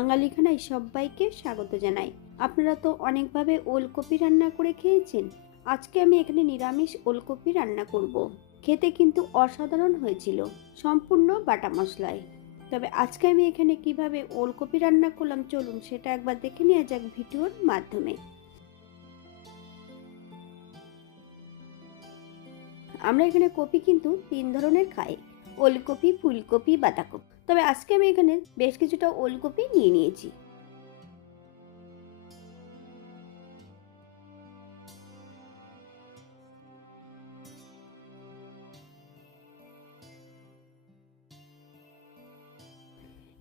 বাঙালি খানায় সবাইকে স্বাগত জানাই। আপনারা তো অনেকভাবে ওলকপি রান্না করে খেয়েছেন। আজকে আমি এখানে নিরামিষ ওলকপি রান্না করব। খেতে কিন্তু অসাধারণ হয়েছিল, সম্পূর্ণ বাটা মশলায়। তবে আজকে আমি এখানে কিভাবে ওলকপি রান্না করলাম চলুন সেটা একবার দেখে নেওয়া যাক ভিডিওর মাধ্যমে। আমরা এখানে কপি কিন্তু 3 ধরনের খাই, ওলকপি, ফুলকপি, বাঁধাকপি। তবে আজকে আমি এখানে বেশ কিছুটা ওলকপি নিয়ে নিয়েছি।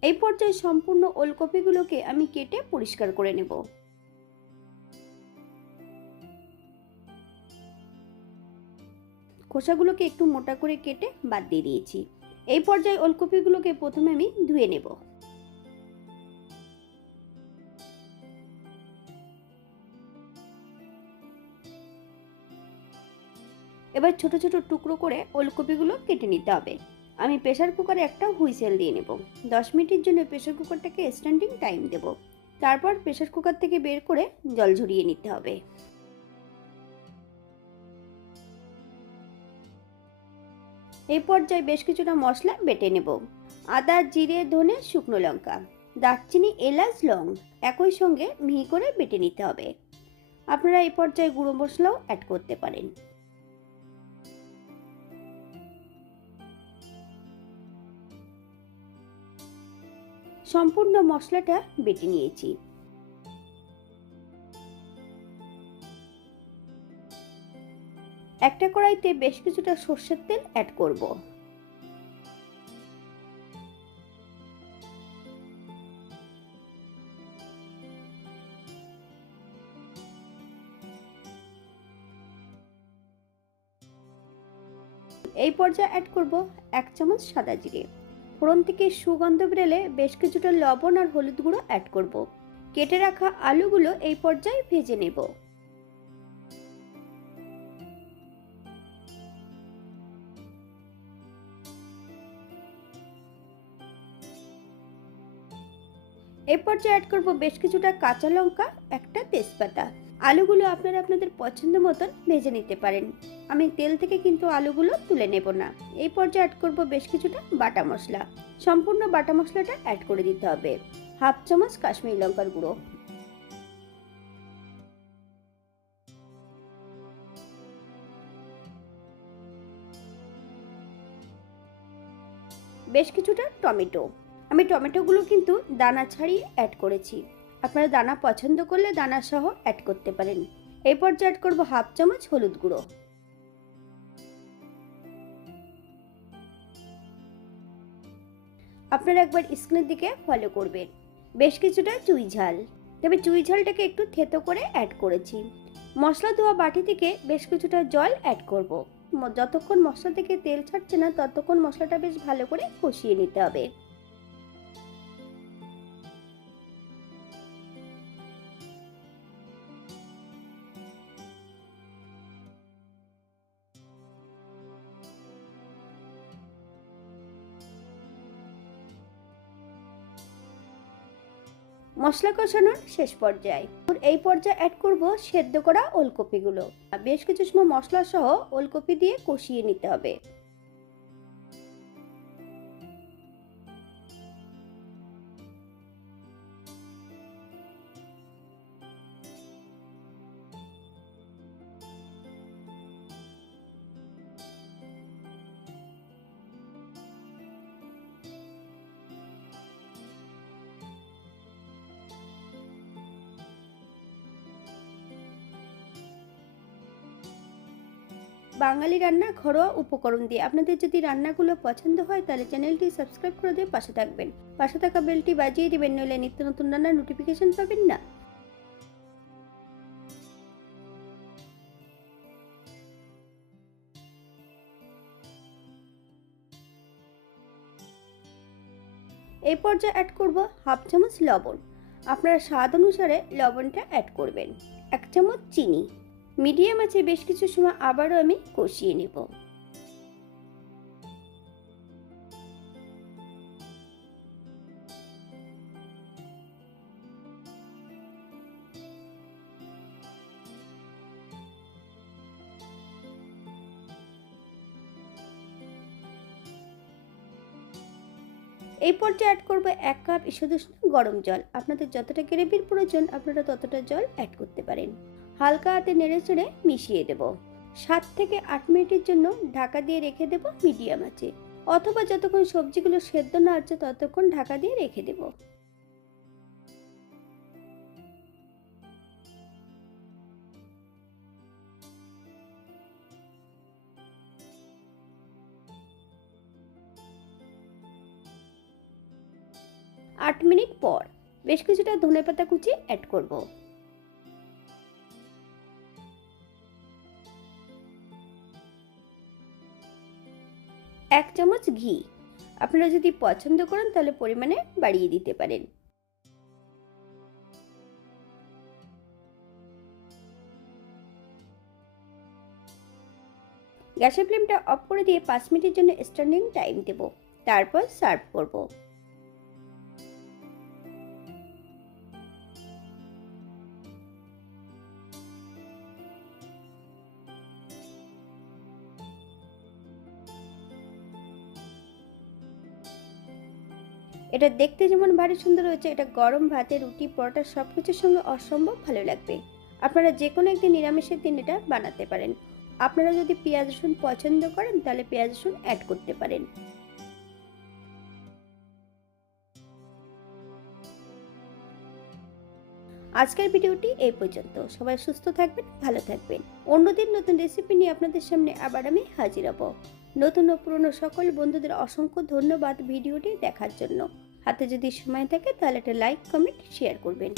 এই পর্যায়ে সম্পূর্ণ ওলকপিগুলোকে আমি কেটে পরিষ্কার করে নেব। খোসাগুলোকে একটু মোটা করে কেটে বাদ দিয়ে দিয়েছি। এই পর্যায়ে ওলকপিগুলোকে প্রথমে আমি ধুয়ে নেব। এবার ছোট ছোট টুকরো করে ওলকপিগুলো কেটে নিতে হবে। আমি প্রেসার কুকারে একটা হুইসেল দিয়ে নেব। 10 মিনিটের জন্য প্রেসার কুকারটাকে স্ট্যান্ডিং টাইম দেব। তারপর প্রেসার কুকার থেকে বের করে জল ঝরিয়ে নিতে হবে। এই পর্যায়ে বেশ কিছুটা মশলা বেটে নেব। আদা, জিরে, ধনে, শুকনো লঙ্কা, দারচিনি, এলাচ, লং একই সঙ্গে মিহি করে বেটে নিতে হবে। আপনারা এই পর্যায়ে গুঁড়ো মশলাও অ্যাড করতে পারেন। সম্পূর্ণ মশলাটা বেটে নিয়েছি। একটা কড়াইতে বেশ কিছুটা সর্ষের তেল অ্যাড করব। এই পর্যায়ে অ্যাড করব 1 চামচ সাদা জিরে। ফোড়ন থেকে সুগন্ধ বেরোলে বেশ কিছুটা লবণ আর হলুদ গুঁড়ো অ্যাড করব। কেটে রাখা আলুগুলো এই পর্যায়ে ভেজে নেব। এই পর্যায়ে অ্যাড করব বেশ কিছুটা কাঁচা লঙ্কা, একটা তেজপাতা। আলুগুলো আপনারা আপনাদের পছন্দ মতন ভেজে নিতে পারেন। আমি তেল থেকে কিন্তু আলুগুলো তুলে নেব না। এই পর্যায়ে অ্যাড করব বেশ কিছুটা বাটা মশলা। সম্পূর্ণ বাটা মশলাটা অ্যাড করে দিতে হবে। 1/2 চামচ কাশ্মীরি লঙ্কার গুঁড়ো, বেশ কিছুটা টমেটো। আমি টমেটোগুলো কিন্তু দানা ছাড়িয়ে অ্যাড করেছি। আপনারা দানা পছন্দ করলে দানা সহ অ্যাড করতে পারেন। এই পর্যায়ে অ্যাড করব 1/2 চামচ হলুদ গুঁড়ো। আপনারা একবার স্ক্রিনের দিকে ফলো করবেন। বেশ কিছুটা চুই ঝাল, তবে চুই ঝালটাকে একটু থেতো করে অ্যাড করেছি। মশলা ধোয়া বাটি থেকে বেশ কিছুটা জল অ্যাড করব। যতক্ষণ মশলা থেকে তেল ছাড়ছে না ততক্ষণ মশলাটা বেশ ভালো করে কষিয়ে নিতে হবে। মশলা কষানোর শেষ পর্যায়ে এই পর্যায়ে অ্যাড করব সেদ্ধ করা ওলকপিগুলো। বেশ কিছু সময় মশলা সহ ওলকপি দিয়ে কষিয়ে নিতে হবে। বাঙালি রান্না ঘরোয়া উপকরণ দিয়ে। আপনাদের যদি রান্নাগুলো পছন্দ হয় তাহলে চ্যানেলটি সাবস্ক্রাইব করে দিয়ে পাশে থাকবেন। পাশে থাকা বেলটি বাজিয়ে দিবেন, নইলে নিত্য নতুন রান্নার নোটিফিকেশন পাবেন না। এই পর্যায়ে অ্যাড করব 1/2 চামচ লবণ। আপনারা স্বাদ অনুসারে লবণটা অ্যাড করবেন। 1 চামচ চিনি। মিডিয়াম আছে বেশ কিছু সময় আবারও আমি কষিয়ে নেব। এই পর্যায়ে অ্যাড করব 1 কাপ ঈষৎ উষ্ণ গরম জল। আপনাদের যতটা গ্রেভির প্রয়োজন আপনারা ততটা জল অ্যাড করতে পারেন। হালকা হাতে নেড়েচেড়ে মিশিয়ে দেব। 7 থেকে 8 মিনিটের জন্য ঢাকা দিয়ে রেখে দেব মিডিয়াম আঁচে, অথবা যতক্ষণ সবজিগুলো সেদ্ধ না হচ্ছে ততক্ষণ ঢাকা দিয়ে রেখে দেব। আট মিনিট পর বেশ কিছুটা ধনেপাতা কুচি অ্যাড করব। এক চামচ ঘি। আপনারা যদি পছন্দ করেন তাহলে পরিমাণে বাড়িয়ে দিতে পারেন। গ্যাসের ফ্লেমটা অফ করে দিয়ে 5 মিনিটের জন্য স্ট্যান্ডিং টাইম দেব। তারপর সার্ভ করব। এটা দেখতে যেমন ভারী সুন্দর হয়েছে, এটা গরম ভাতে, রুটি, পরোটা সবকিছুর সঙ্গে অসম্ভব ভালো লাগবে। আপনারা যে কোনো একদিন নিরামিষের দিন এটা বানাতে পারেন। আপনারা যদি পেঁয়াজ রসুন পছন্দ করেন তাহলে পেঁয়াজ রসুন অ্যাড করতে পারেন। আজকের ভিডিওটি এই পর্যন্ত। সবাই সুস্থ থাকবেন, ভালো থাকবেন। অন্যদিন নতুন রেসিপি নিয়ে আপনাদের সামনে আবার আমি হাজির হব। নতুন ও পুরনো সকল বন্ধুদের অসংখ্য ধন্যবাদ ভিডিওটি দেখার জন্য। হাতে যদি সময় থাকে তাহলে একটা লাইক, কমেন্ট, শেয়ার করবেন।